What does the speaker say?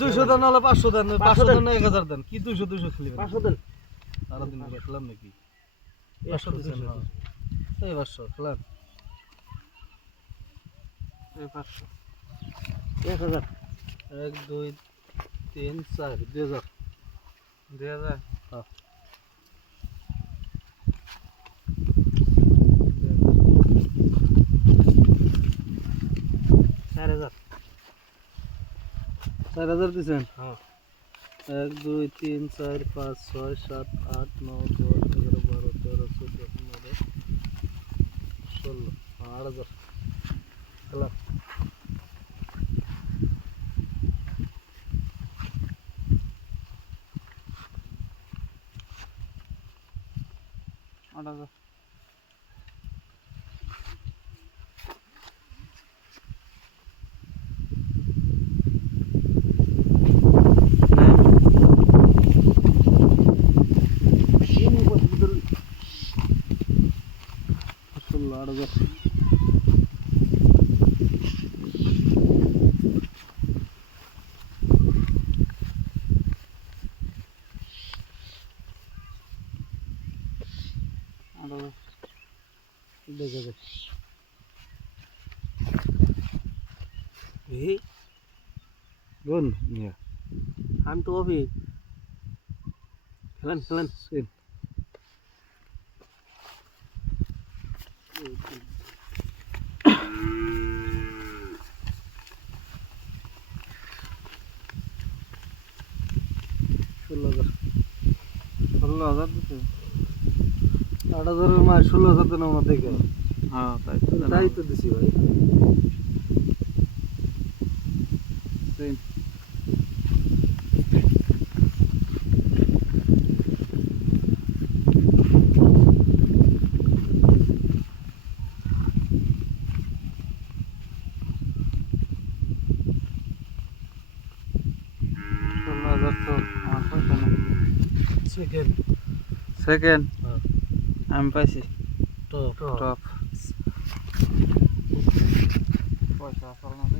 দুইশো। দেন নাহলে পাঁচশো দেন পাঁচশো দেন। দেন এক হাজার দেন। কি দুইশো দুইশো খেলিবেন পাঁচশো দেন। সারাদিন করে খেলাম নাকি? পাঁচশো দিচ্ছেন। এই পাঁচশো খেলাম। এই পাঁচশো। এক হাজার। এক দুই তিন চার দুই হাজার। দুই হাজার? হ্যাঁ। চার হাজার। চার হাজার দিচ্ছেন হ্যাঁ এক দুই তিন চার পাঁচ ছয় সাত আট নয় দশ এগারো বারো তেরো চোদ্দ পনেরো ষোলো আট হাজার খেলাম আট হাজার ষোলো আট হাজার আট হাজার দেখে দেখ এই গুন নিয়ে আমি তো অভি খেলেন খেলেন ষোলো হাজার। ষোলো হাজার দিতে আট হাজারের মাস ষোলো হাজার দেন আমার দেখে হ্যাঁ তাই তো তাই তো দিছি ভাই। Same. ষোলো হাজার তো আমার পয়সা নেই সেকেন্ড সেকেন্ড হ্যাঁ আমি পাইছি টপ টপ পয়সা আসল না রে